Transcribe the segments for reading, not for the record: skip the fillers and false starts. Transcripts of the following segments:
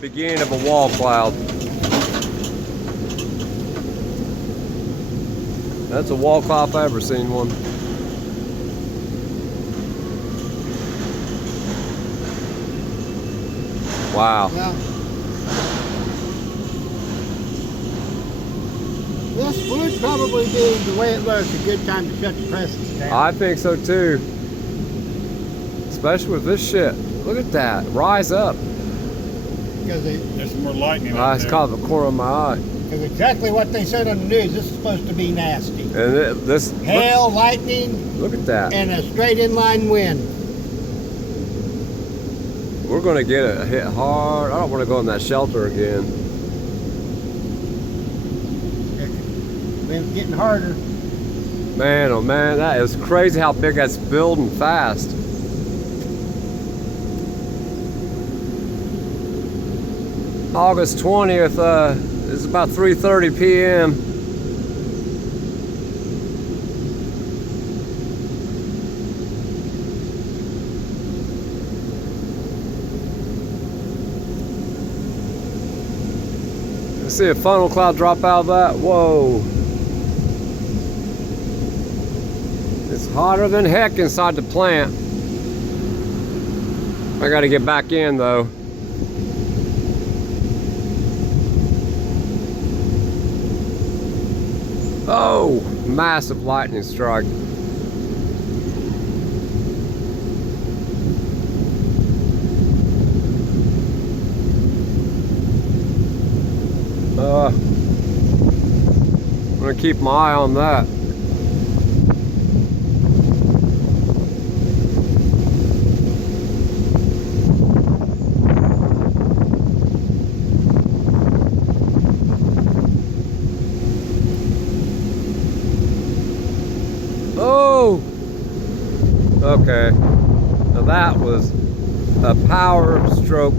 Beginning of a wall cloud. That's a wall cloud if I've ever seen one. Wow. Yeah. This would probably be, the way it looks, a good time to shut the presses down. I think so too. Especially with this shit. Look at that. Rise up. Because There's some more lightning I up just there. caught the corner of my eye. because exactly what they said on the news, this is supposed to be nasty. And this Hail, lightning, look at that. and a straight inline wind. We're gonna get it hit hard. I don't want to go in that shelter again. Wind's getting harder. Man, oh man, that is crazy how big that's building fast. August 20th, it's about 3:30 p.m. See a funnel cloud drop out of that. Whoa. It's hotter than heck inside the plant. I gotta get back in though. Oh, massive lightning strike. I'm gonna keep my eye on that. Oh! Okay. Now that was a power stroke.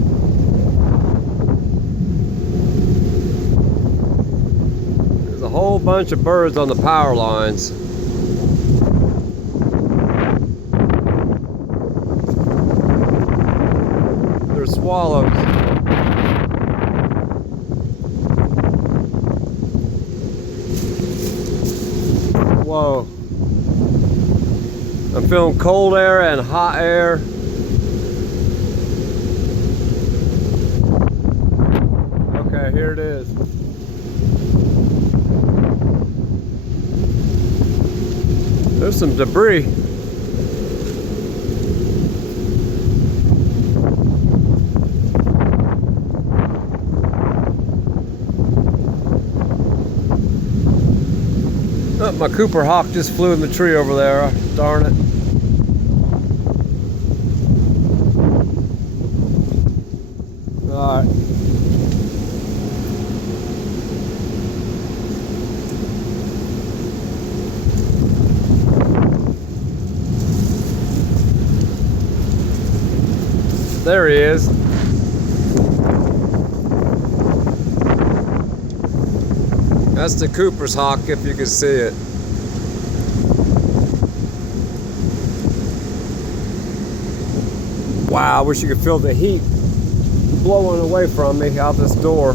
There's a whole bunch of birds on the power lines. They're swallows. Whoa. I'm feeling cold air and hot air. Okay, here it is. There's some debris. Oh, my Cooper hawk just flew in the tree over there. Darn it. All right. There he is. That's the Cooper's hawk, if you can see it. Wow, I wish you could feel the heat blowing away from me out this door.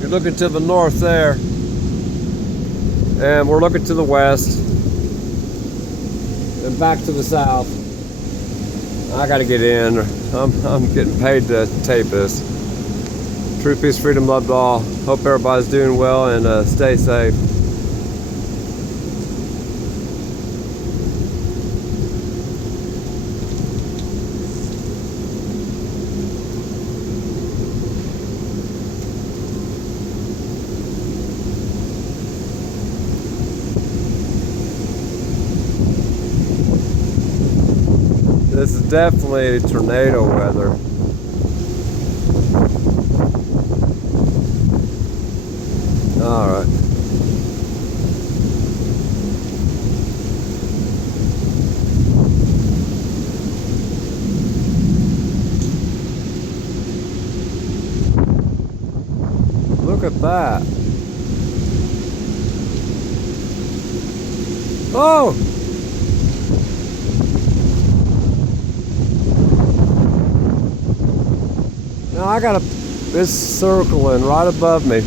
You're looking to the north there, and we're looking to the west, and back to the south. I gotta get in. I'm getting paid to tape this. Truth, peace, freedom, love to all. Hope everybody's doing well and stay safe. This is definitely tornado weather. All right. Look at that. Oh! I got this circling right above me.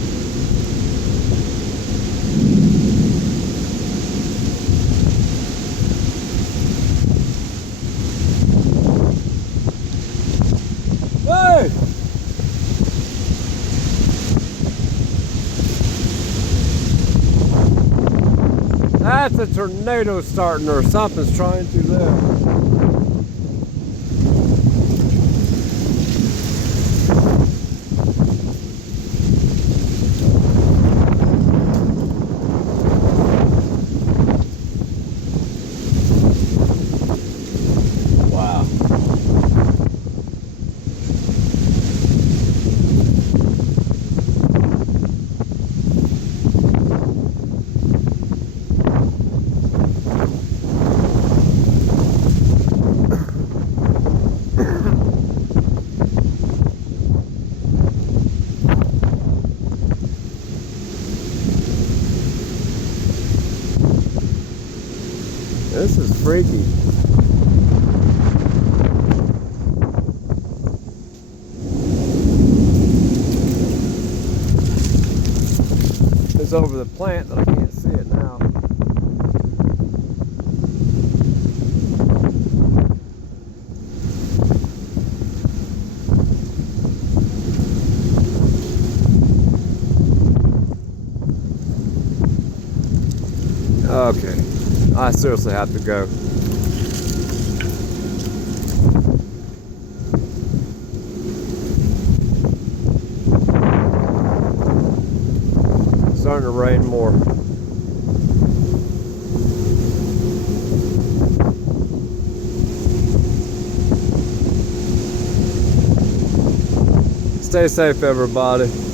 Hey! That's a tornado starting, or something's trying to there. This is freaky. It's over the plant that I can't see it now. Okay. I seriously have to go. It's starting to rain more. Stay safe, everybody.